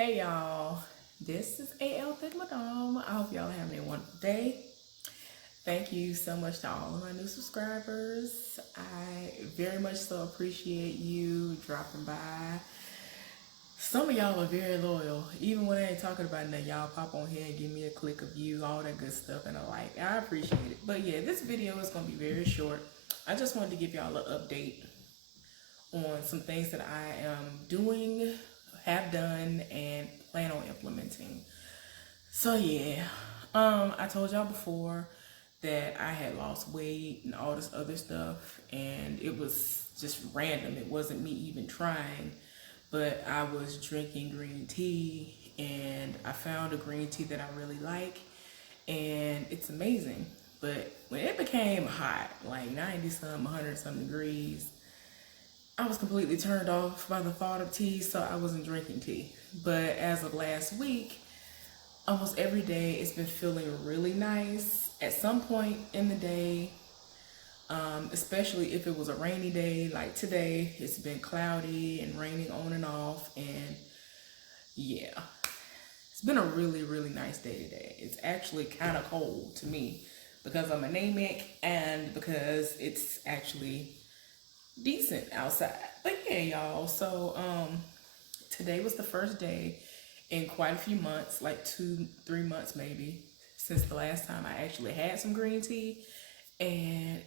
Hey y'all, this is AL Thick Madame. I hope y'all are having a wonderful day. Thank you so much to all of my new subscribers. I very much so appreciate you dropping by. Some of y'all are very loyal. Even when I ain't talking about nothing, y'all pop on here and give me a click of you, all that good stuff, and I like. I appreciate it. But yeah, this video is gonna be very short. I just wanted to give y'all an update on some things that I am doing, have done, and plan on implementing. So yeah, I told y'all before that I had lost weight and all this other stuff, and it was just random. It wasn't me even trying, but I was drinking green tea, and I found a green tea that I really like, and it's amazing. But when it became hot, like 90 some, 100 some degrees, I was completely turned off by the thought of tea, so I wasn't drinking tea. But as of last week, almost every day it's been feeling really nice. At some point in the day, especially if it was a rainy day like today, it's been cloudy and raining on and off. And yeah, it's been a really, really nice day today. It's actually kind of cold to me because I'm anemic and because it's actually decent outside. But yeah, y'all. So today was the first day in quite a few months, like 2, 3 months maybe, since the last time I actually had some green tea, and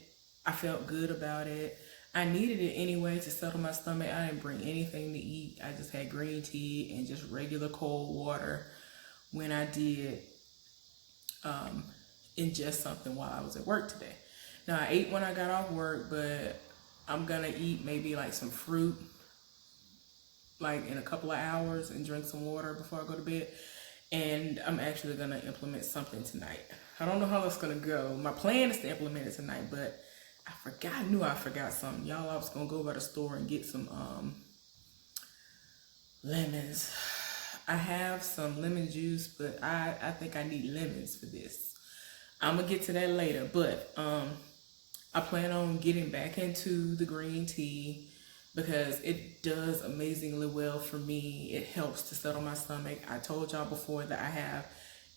I felt good about it. I needed it anyway to settle my stomach. I didn't bring anything to eat. I just had green tea and just regular cold water when I did um, ingest something while I was at work today. Now I ate when I got off work, but I'm gonna eat maybe like some fruit like in a couple of hours and drink some water before I go to bed. And I'm actually gonna implement something tonight. I don't know how that's gonna go. My plan is to implement it tonight, but I knew I forgot something. Y'all, I was gonna go by the store and get some lemons. I have some lemon juice, but I think I need lemons for this. I'm gonna get to that later, but I plan on getting back into the green tea because it does amazingly well for me. It helps to settle my stomach. I told y'all before that I have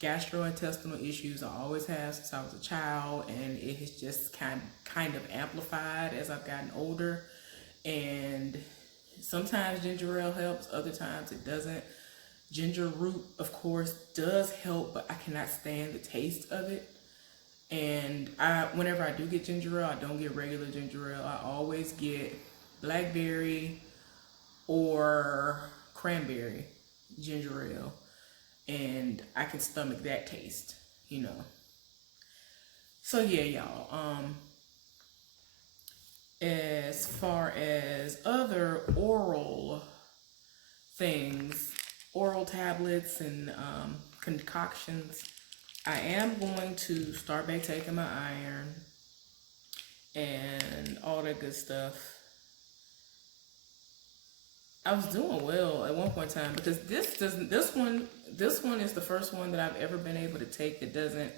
gastrointestinal issues. I always have since I was a child, and it has just kind of amplified as I've gotten older. And sometimes ginger ale helps, other times it doesn't. Ginger root, of course, does help, but I cannot stand the taste of it. And whenever I do get ginger ale, I don't get regular ginger ale. I always get blackberry or cranberry ginger ale, and I can stomach that taste. So yeah, y'all. As far as other oral things, oral tablets and concoctions, I am going to start back taking my iron and all that good stuff. I was doing well at one point in time because this one is the first one that I've ever been able to take that doesn't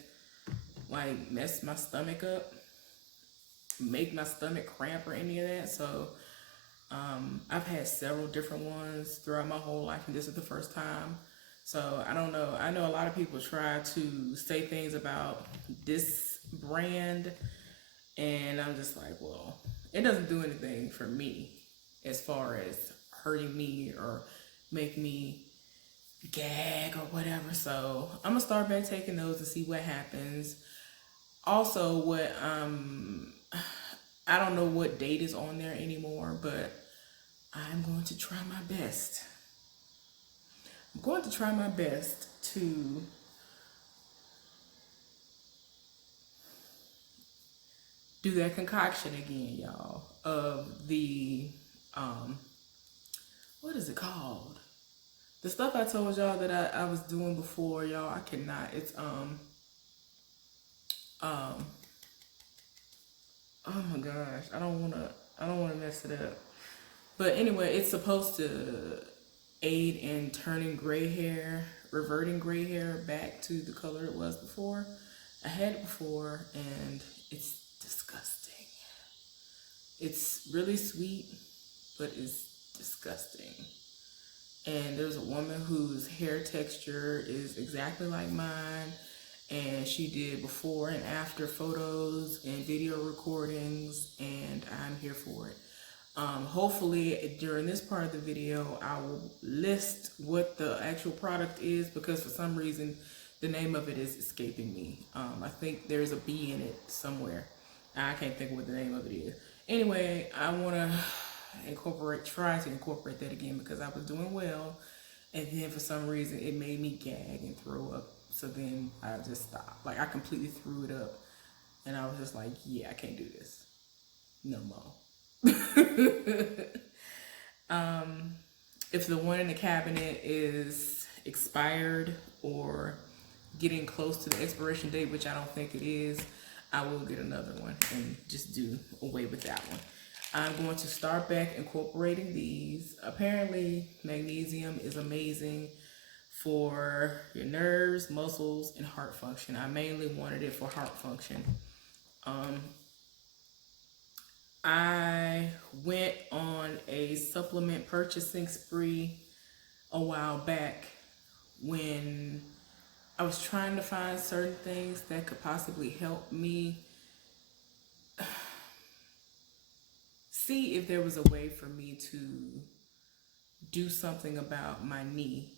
like mess my stomach up, make my stomach cramp or any of that. So I've had several different ones throughout my whole life, and this is the first time. So I don't know. I know a lot of people try to say things about this brand, and I'm just like, well, it doesn't do anything for me as far as hurting me or make me gag or whatever. So I'm gonna start back taking those and see what happens. Also, I don't know what date is on there anymore, but I'm going to try my best. I'm going to try my best to do that concoction again, y'all, of the um what is it called? The stuff I told y'all that I was doing before, y'all, I cannot. It's um oh my gosh, I don't wanna mess it up. But anyway, it's supposed to aid in turning gray hair, reverting gray hair back to the color it was before. I had it before and it's disgusting. It's really sweet, but it's disgusting. And there's a woman whose hair texture is exactly like mine, and she did before and after photos and video recordings, and I'm here for it. Hopefully during this part of the video I will list what the actual product is, because for some reason the name of it is escaping me. I think there's a B in it somewhere. I can't think of what the name of it is. Anyway, I want to try to incorporate that again, because I was doing well, and then for some reason it made me gag and throw up. So then I just stopped. Like, I completely threw it up, and I was just like, yeah, I can't do this no more. If the one in the cabinet is expired or getting close to the expiration date, which I don't think it is, I will get another one and just do away with that one. I'm going to start back incorporating these. Apparently, magnesium is amazing for your nerves, muscles, and heart function. I mainly wanted it for heart function. I went on a supplement purchasing spree a while back when I was trying to find certain things that could possibly help me see if there was a way for me to do something about my knee.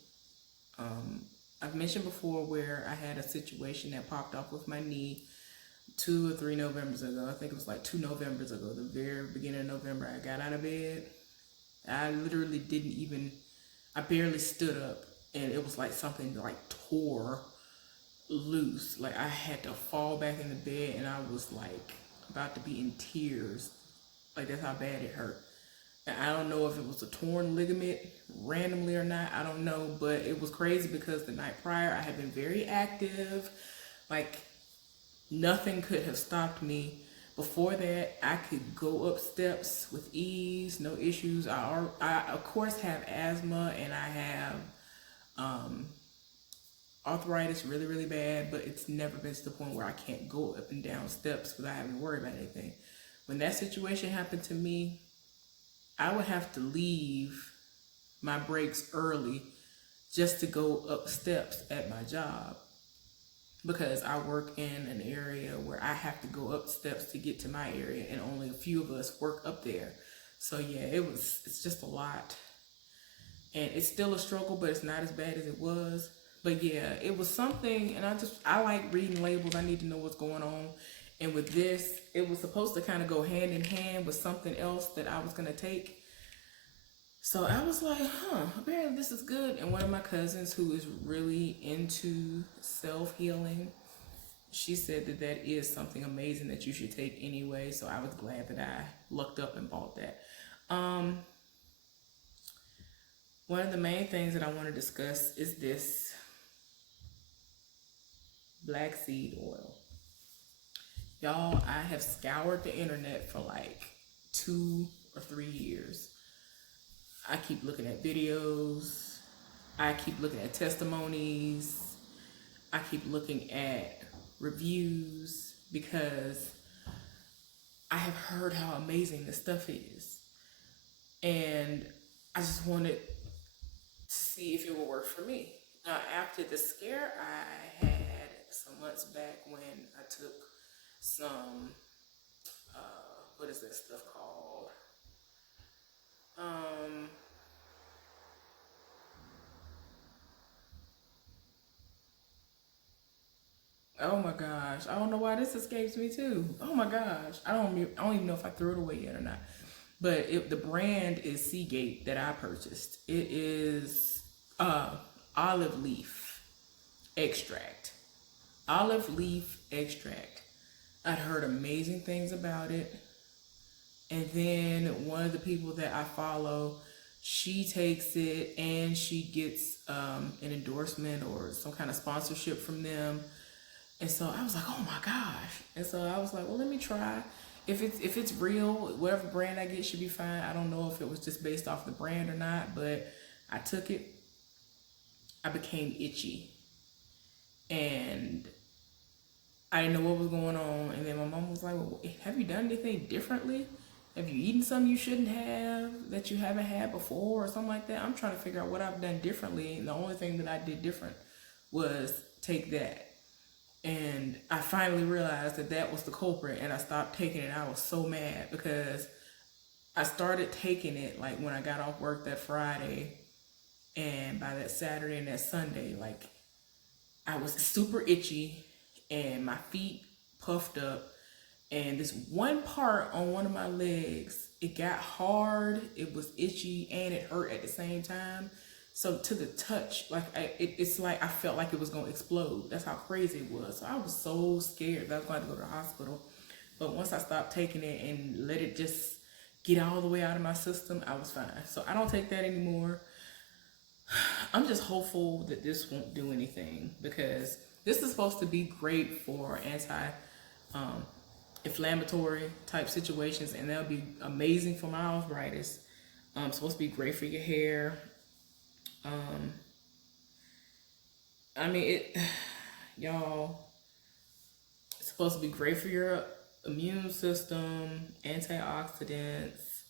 I've mentioned before where I had a situation that popped off with my knee 2 or 3 Novembers ago. I think it was like 2 Novembers ago, the very beginning of November. I got out of bed. I literally I barely stood up, and it was like something like tore loose. Like, I had to fall back in the bed, and I was like about to be in tears. Like, that's how bad it hurt. And I don't know if it was a torn ligament randomly or not. I don't know, but it was crazy because the night prior I had been very active. Like, nothing could have stopped me. Before that, I could go up steps with ease, no issues. I of course have asthma, and I have arthritis really, really bad, but it's never been to the point where I can't go up and down steps without having to worry about anything. When that situation happened to me, I would have to leave my breaks early just to go up steps at my job, because I work in an area where I have to go up steps to get to my area, and only a few of us work up there. So yeah, it's just a lot, and it's still a struggle, but it's not as bad as it was. But yeah, it was something, and I like reading labels. I need to know what's going on. And with this, it was supposed to kind of go hand in hand with something else that I was going to take. So I was like, apparently this is good. And one of my cousins, who is really into self-healing, she said that that is something amazing that you should take anyway. So I was glad that I looked up and bought that. One of the main things that I want to discuss is this black seed oil. Y'all, I have scoured the internet for like 2 or 3 years. I keep looking at videos. I keep looking at testimonies. I keep looking at reviews, because I have heard how amazing this stuff is. And I just wanted to see if it would work for me. Now, after the scare I had some months back when I took some, what is that stuff called? Oh my gosh, I don't know why this escapes me too. Oh my gosh, I don't even know if I threw it away yet or not. But the brand is Seagate that I purchased. It is olive leaf extract. Olive leaf extract. I'd heard amazing things about it. And then one of the people that I follow, she takes it and she gets an endorsement or some kind of sponsorship from them. And so I was like, oh my gosh. And so I was like, well, let me try. If it's real, whatever brand I get should be fine. I don't know if it was just based off the brand or not, but I took it. I became itchy. And I didn't know what was going on. And then my mom was like, well, have you done anything differently? Have you eaten something you shouldn't have that you haven't had before or something like that? I'm trying to figure out what I've done differently. And the only thing that I did different was take that. And I finally realized that that was the culprit, and I stopped taking it. I was so mad because I started taking it like when I got off work that Friday, and by that Saturday and that Sunday, like I was super itchy and my feet puffed up, and this one part on one of my legs, it got hard, it was itchy, and it hurt at the same time. So to the touch, like it's like I felt like it was gonna explode. That's how crazy it was. So I was so scared that I was going to go to the hospital. But once I stopped taking it and let it just get all the way out of my system, I was fine. So I don't take that anymore. I'm just hopeful that this won't do anything, because this is supposed to be great for inflammatory type situations, and that'll be amazing for my arthritis. Supposed to be great for your hair. I mean, y'all, it's supposed to be great for your immune system, antioxidants,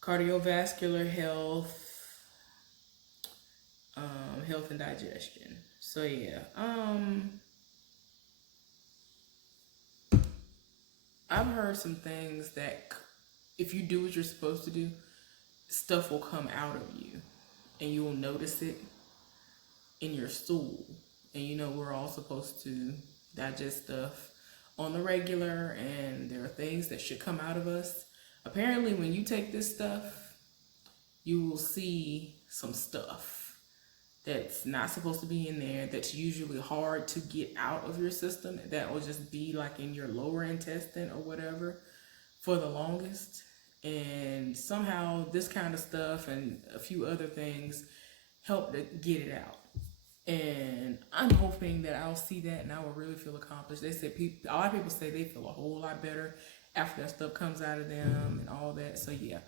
cardiovascular health, health and digestion. So yeah, I've heard some things that if you do what you're supposed to do, stuff will come out of you, and you will notice it in your stool. And you know, we're all supposed to digest stuff on the regular, and there are things that should come out of us. Apparently, when you take this stuff, you will see some stuff that's not supposed to be in there, that's usually hard to get out of your system, that will just be like in your lower intestine or whatever for the longest. And somehow this kind of stuff and a few other things help to get it out. And I'm hoping that I'll see that and I will really feel accomplished. They said a lot of people say they feel a whole lot better after that stuff comes out of them and all that. So yeah,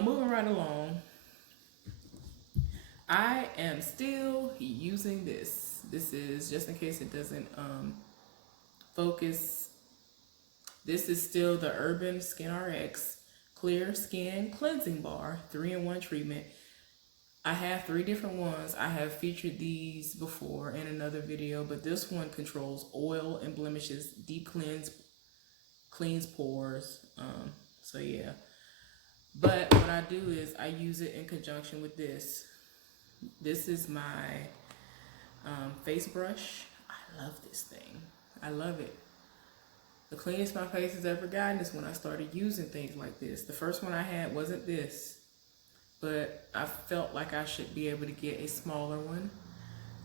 moving right along. I am still using this. This is, just in case it doesn't focus, this is still the Urban Skin RX Clear Skin Cleansing Bar 3-in-1 treatment. I have 3 different ones. I have featured these before in another video, but this one controls oil and blemishes, deep cleans pores. So yeah. But what I do is I use it in conjunction with this. This is my face brush. I love this thing. I love it. The cleanest my face has ever gotten is when I started using things like this. The first one I had wasn't this, but I felt like I should be able to get a smaller one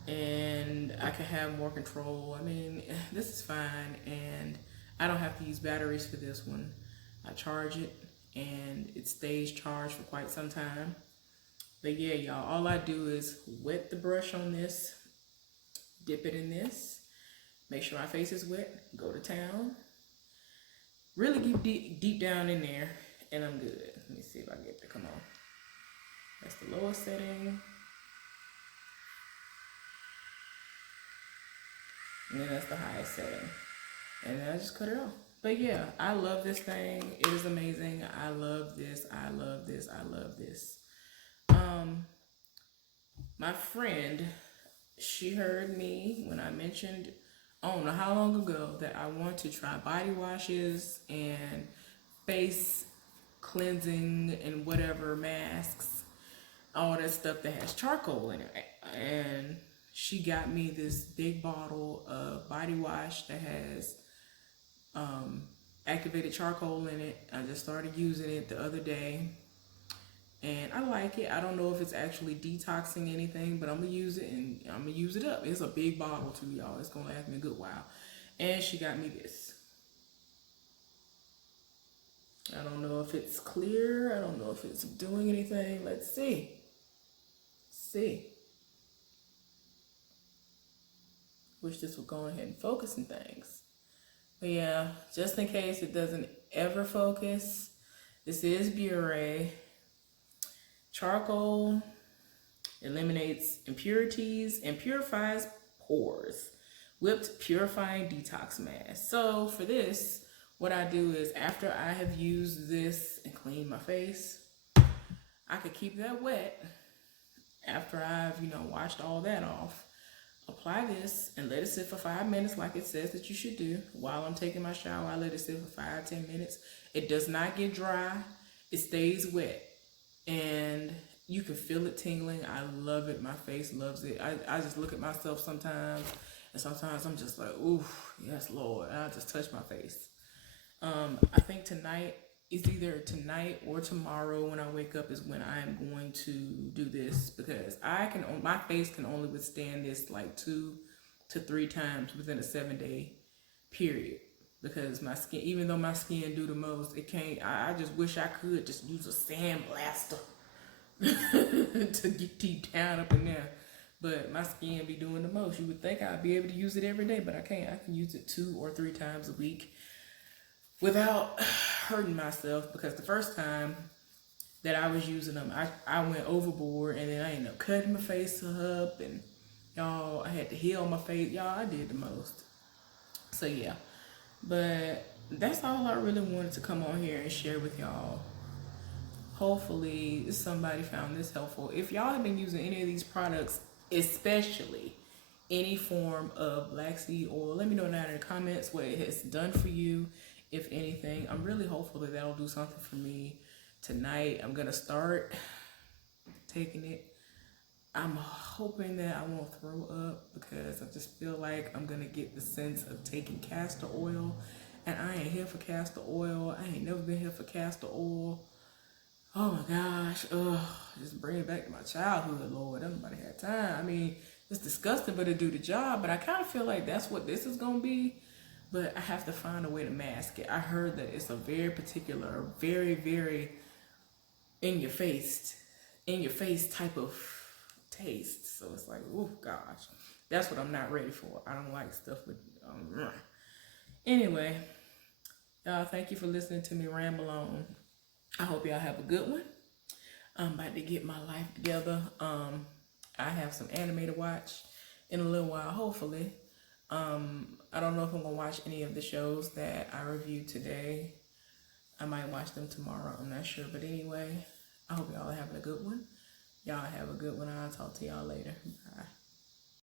and I could have more control. I mean, this is fine, and I don't have to use batteries for this one. I charge it and it stays charged for quite some time. But yeah, y'all, all I do is wet the brush on this, dip it in this, make sure my face is wet, go to town, really get deep down in there, and I'm good. Let me see if I get it to come on. That's the lowest setting. And then that's the highest setting. And then I just cut it off. But yeah, I love this thing. It is amazing. I love this. I love this. I love this. My friend, she heard me when I mentioned, I don't know how long ago, that I want to try body washes and face cleansing and whatever, masks, all that stuff that has charcoal in it. And she got me this big bottle of body wash that has activated charcoal in it. I just started using it the other day, and I like it. I don't know if it's actually detoxing anything, but I'm gonna use it, and I'm gonna use it up. It's a big bottle too, y'all. It's gonna last me a good while. And she got me this. I don't know if it's clear. I don't know if it's doing anything. Let's see. Wish this would go ahead and focus and things. But yeah, just in case it doesn't ever focus, this is Biore. Charcoal eliminates impurities and purifies pores. Whipped purifying detox mask. So for this, what I do is after I have used this and cleaned my face, I could keep that wet after I've, washed all that off. Apply this and let it sit for 5 minutes like it says that you should do. While I'm taking my shower, I let it sit for 5-10 minutes. It does not get dry. It stays wet. And you can feel it tingling. I love it. My face loves it. I just look at myself sometimes, and sometimes I'm just like, ooh, yes, Lord. And I just touch my face. I think tonight is either tonight or tomorrow when I wake up is when I am going to do this, because my face can only withstand this like 2 to 3 times within a 7-day period. Because my skin, even though my skin do the most, it can't. I just wish I could just use a sandblaster to get deep down up in there. But my skin be doing the most. You would think I'd be able to use it every day, but I can't. I can use it 2 or 3 times a week without hurting myself. Because the first time that I was using them, I went overboard, and then I ended up cutting my face up, and y'all, I had to heal my face. Y'all, I did the most. So yeah. But that's all I really wanted to come on here and share with y'all. Hopefully somebody found this helpful. If y'all have been using any of these products, especially any form of black seed oil, let me know down in the comments what it has done for you, if anything. I'm really hopeful that that'll do something for me tonight. I'm going to start taking it. I'm hoping that I won't throw up, because I just feel like I'm going to get the sense of taking castor oil. And I ain't here for castor oil. I ain't never been here for castor oil. Oh my gosh. Ugh. Just bring it back to my childhood, Lord. Nobody had time. I mean, it's disgusting, but it do the job. But I kind of feel like that's what this is going to be. But I have to find a way to mask it. I heard that it's a very particular, very, very in your face type of taste. So it's like, oh gosh, that's what I'm not ready for. I don't like stuff with anyway, y'all, thank you for listening to me ramble on. I hope y'all have a good one. I'm about to get my life together. I have some anime to watch in a little while, hopefully. I don't know if I'm gonna watch any of the shows that I reviewed today. I might watch them tomorrow, I'm not sure. But anyway, I hope y'all are having a good one. Y'all have a good one. I'll talk to y'all later. Bye.